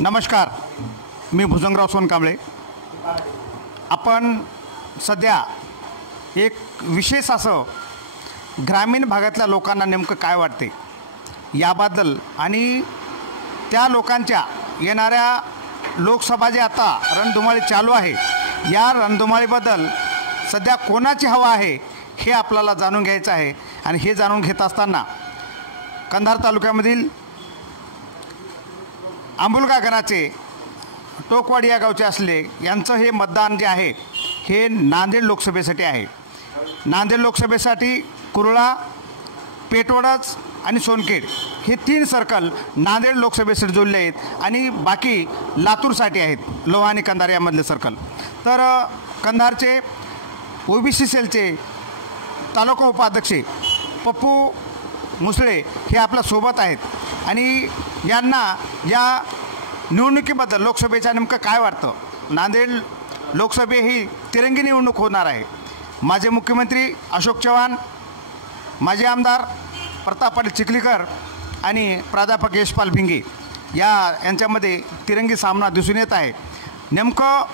नमस्कार मी भुजंगराव सोनकांबळे. आपण सध्या एक विशेष असं ग्रामीण भागातल्या लोकांना नेमकं काय वाटते याबद्दल आणि त्या लोकांच्या येणाऱ्या लोकसभा जे आता रणधुमाळी चालू आहे या रणधुमाळीबद्दल सध्या कोणाची हवा आहे हे आपल्याला जाणून घ्यायचं आहे. आणि हे जाणून घेत असताना कंधार तालुक्यामधील आंबुलगा घराचे टोकवाडी या गावचे असले यांचं हे मतदान जे आहे हे नांदेड लोकसभेसाठी आहे. नांदेड लोकसभेसाठी कुरळा पेटवडच आणि सोनखेड हे तीन सर्कल नांदेड लोकसभेसाठी जोडले आहेत आणि बाकी लातूरसाठी आहेत लोहा आणि कंधार यामधले सर्कल. तर कंधारचे ओ बी सी सेलचे तालुका उपाध्यक्ष पप्पू मुसळे हे आपल्यासोबत आहेत आणि यांना या निवडणुकीबद्दल लोकसभेच्या नेमकं काय वाटतं? नांदेड लोकसभे ही तिरंगी निवडणूक होणार आहे. माझे मुख्यमंत्री अशोक चव्हाण माजी आमदार प्रताप पाटील चिखलीकर आणि प्राध्यापक यशपाल भिंगे या यांच्यामध्ये तिरंगी सामना दिसून येत आहे. नेमकं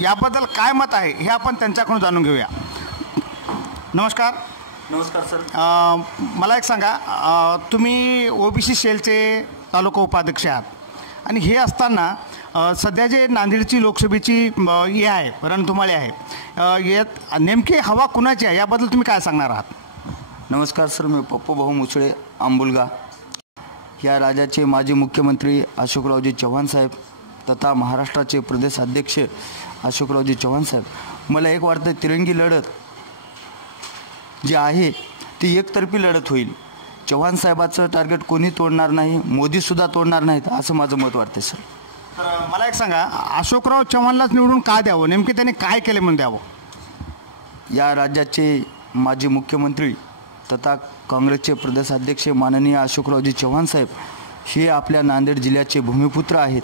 याबद्दल काय मत आहे हे आपण त्यांच्याकडून जाणून घेऊया. नमस्कार. नमस्कार सर. मला एक सांगा तुम्ही ओबीसी सेलचे तालुका उपाध्यक्ष आहात आणि हे असताना सध्या जे नांदेडची लोकसभेची हे आहे रणधुमाळी आहे यात नेमकी हवा कुणाची आहे याबद्दल तुम्ही काय सांगणार आहात? नमस्कार सर मी पप्पू भाऊ मुसळे आंबुलगा. या राज्याचे माजी मुख्यमंत्री अशोकरावजी चव्हाण साहेब तथा महाराष्ट्राचे प्रदेश अध्यक्ष अशोकरावजी चव्हाण साहेब. मला एक वाटतं तिरंगी लढत जी आहे ती एकतर्फी लढत होईल. चव्हाण साहेबाचं टार्गेट कोणी तोडणार नाही मोदीसुद्धा तोडणार नाहीत असं माझं मत वाटतं सर तर मला एक सांगा अशोकराव चव्हाणलाच निवडून का द्यावं? नेमके त्यांनी काय केले म्हणून द्यावं? या राज्याचे माजी मुख्यमंत्री तथा काँग्रेसचे प्रदेशाध्यक्ष माननीय अशोकरावजी चव्हाण साहेब हे आपल्या नांदेड जिल्ह्याचे भूमिपुत्र आहेत.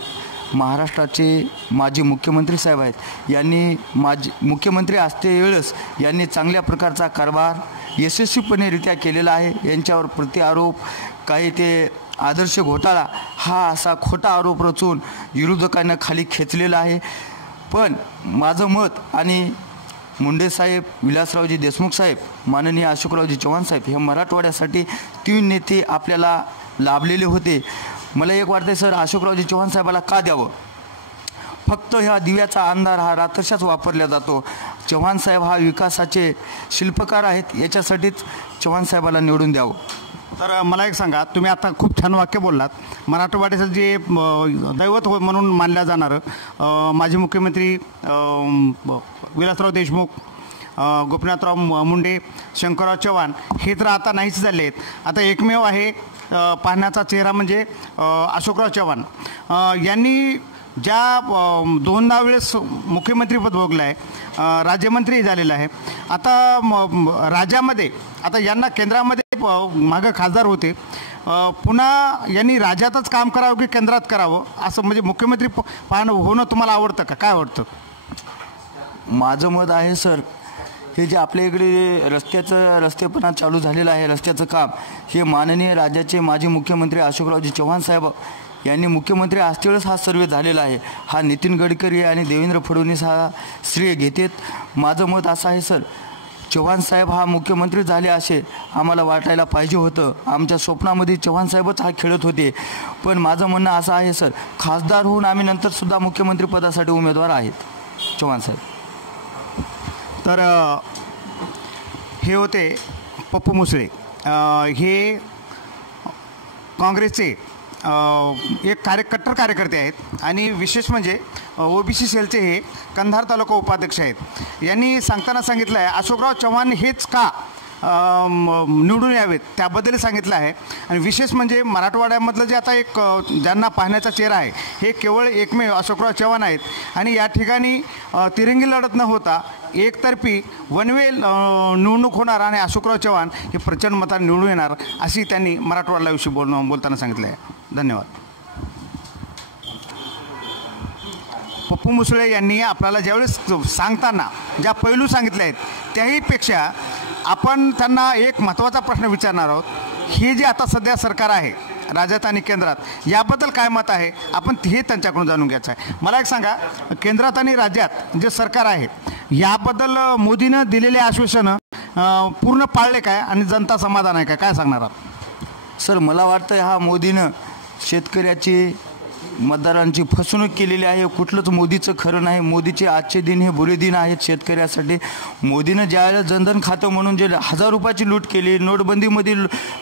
महाराष्ट्राचे माजी मुख्यमंत्री साहेब आहेत. यांनी माजी मुख्यमंत्री असते वेळेस यांनी चांगल्या प्रकारचा कारभार यशस्वीपणेरित्या केलेला आहे. यांच्यावर प्रतिआरोप काही ते आदर्श घोटाळा हा असा खोटा आरोप रचून विरोधकांना खाली खेचलेला आहे. पण माझं मत आणि मुंडे साहेब विलासरावजी देशमुख साहेब माननीय अशोकरावजी चव्हाण साहेब हे मराठवाड्यासाठी तीन नेते आपल्याला लाभलेले होते. मला एक वाटते सर अशोकरावजी चव्हाण साहेबाला का द्यावं? फक्त ह्या दिव्याचा अंधार हा रात्रशाच वापरला जातो. चव्हाण साहेब हा विकासाचे शिल्पकार आहेत याच्यासाठीच चव्हाण साहेबाला निवडून द्यावं. तर मला एक सांगा तुम्ही आता खूप छान वाक्य बोललात. मराठवाड्याचं जे दैवत हो म्हणून मानलं जाणारं माजी मुख्यमंत्री ब- विलासराव देशमुख गोपीनाथराव मुंडे शंकरराव चव्हाण हे तर आता नाहीच झाले आहेत. आता एकमेव आहे पाहण्याचा चेहरा म्हणजे अशोकराव चव्हाण. यांनी ज्या दोनदा वेळेस मुख्यमंत्रीपद भोगलं आहे राज्यमंत्री झालेलं आहे. आता राज्यामध्ये आता यांना केंद्रामध्ये मागं खासदार होते. पुन्हा यांनी राज्यातच काम करावं की केंद्रात करावं असं म्हणजे मुख्यमंत्री प- पाहणं होणं तुम्हाला आवडतं का? काय आवडतं? माझं मत आहे सर हे जे आपल्या इकडे रस्त्याचं रस्तेपणा चालू झालेलं आहे रस्त्याचं काम हे माननीय राज्याचे माजी मुख्यमंत्री अशोकरावजी चव्हाण साहेब यांनी मुख्यमंत्री असतेवेळेस हा सर्वे झालेला आहे. हा नितीन गडकरी आणि देवेंद्र फडणवीस हा श्रेय घेतेत. माझं मत असं आहे सर चव्हाण साहेब हा मुख्यमंत्री झाले असे आम्हाला वाटायला पाहिजे होतं. आमच्या स्वप्नामध्ये चव्हाण साहेबच हा खेळत होते. पण माझं म्हणणं असं आहे सर खासदार होऊन आम्ही नंतरसुद्धा मुख्यमंत्रीपदासाठी उमेदवार आहेत. चव्हाण साहेब. तर हे होते पप्पू मुसळे. हे काँग्रेसचे एक कार्य कट्टर कार्यकर्ते आहेत आणि विशेष म्हणजे ओ बी सी सेलचे हे कंधार तालुका उपाध्यक्ष आहेत. यांनी सांगताना सांगितलं आहे अशोकराव चव्हाण हेच का निवडून यावेत. त्याबद्दल सांगितलं आहे. आणि विशेष म्हणजे मराठवाड्यामधलं जे आता एक ज्यांना पाहण्याचा चेहरा आहे हे केवळ एकमेव अशोकराव चव्हाण आहेत. आणि या ठिकाणी तिरंगी लढत न होता एकतर्फी वनवे निवडणूक होणार आणि अशोकराव चव्हाण हे प्रचंड मताने निवडून येणार अशी त्यांनी मराठवाड्याविषयी बोल बोलताना सांगितलं आहे. धन्यवाद. पप्पू मुसळे यांनी आपल्याला ज्यावेळेस सांगताना ज्या पैलू सांगितल्या आहेत त्याहीपेक्षा आपण त्यांना एक महत्त्वाचा प्रश्न विचारणार आहोत. ही जी आता सध्या सरकार आहे राज्यात आणि केंद्रात याबद्दल काय मत आहे? आपण हे त्यांच्याकडून जाणून घ्यायचं आहे. मला एक सांगा केंद्रात आणि राज्यात जे सरकार आहे याबद्दल मोदीनं दिलेले आश्वासनं पूर्ण पाळले काय आणि जनता समाधान आहे काय काय सांगणार आहात? सर मला वाटतं हा मोदीनं शेतकऱ्याची मतदारांची फसवणूक केलेली आहे. कुठलंच मोदीचं खरं नाही. मोदीचे आजचे दिन हे बुरे दिन आहेत शेतकऱ्यासाठी. मोदीनं ज्यावेळेला जनधन खातं म्हणून जे हजार रुपयाची लूट केली नोटबंदीमध्ये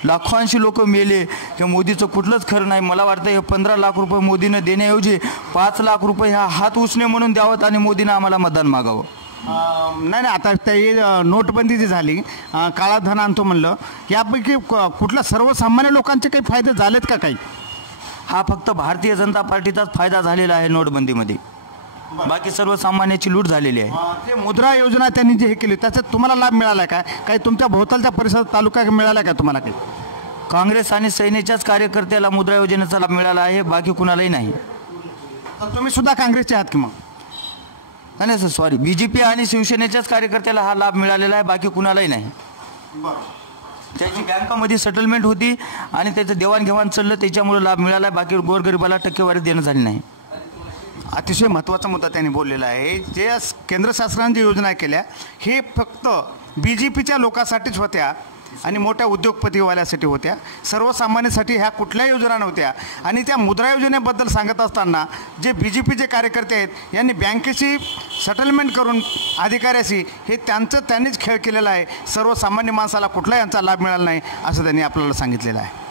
लाखोंशी लोक मेले ते मोदीचं कुठलंच खरं नाही. मला वाटतं हे पंधरा लाख रुपये मोदीनं देण्याऐवजी पाच लाख रुपये हा हात उसणे म्हणून द्यावं आणि मोदीनं आम्हाला मतदान मागावं. नाही नाही आता ते नोटबंदी जी झाली काळाधन काळा धन आणतो म्हणलं यापैकी क- कुठल्या सर्वसामान्य लोकांचे काही फायदे झालेत का काही? हा फक्त भारतीय जनता पार्टीचाच फायदा झालेला आहे नोटबंदीमध्ये. बाकी सर्वसामान्याची लूट झालेली आहे. ते मुद्रा योजना त्यांनी जे हे केली त्याच्यात तुम्हाला लाभ मिळाला का? काही तुमच्या भोवतालच्या परिसरात तालुका मिळाला का तुम्हाला काही? काँग्रेस आणि सैन्याच्याच कार्यकर्त्याला मुद्रा योजनेचा लाभ मिळाला आहे बाकी कुणालाही नाही. तर तुम्ही सुद्धा काँग्रेसचे आहात की मग? नाही, नाही sir. Sorry B J P आणि शिवसेनेच्याच कार्यकर्त्याला हा लाभ मिळालेला आहे बाकी कुणालाही नाही. त्याची बँकामध्ये सेटलमेंट होती आणि त्याचं देवाणघेवाण चाललं त्याच्यामुळे लाभ मिळाला. बाकी गोरगरिबाला टक्केवारी देणं झाली नाही. अतिशय महत्त्वाचा मुद्दा त्यांनी बोललेला आहे. जे केंद्र शासनाने ज्या योजना केल्या हे फक्त बी जे पीच्या लोकांसाठीच होत्या. आणि मोठ्या उद्योगपतीवाल्यासाठी होत्या. सर्वसामान्यांसाठी ह्या कुठल्या योजना नव्हत्या. आणि त्या मुद्रा योजनेबद्दल सांगत असताना जे बी जे पीचे कार्यकर्ते आहेत यांनी बँकेशी सेटलमेंट करून अधिकाऱ्याशी हे त्यांचं त्यांनीच खेळ केलेला आहे. सर्वसामान्य माणसाला कुठला यांचा लाभ मिळाला नाही असं त्यांनी आपल्याला सांगितलेलं आहे.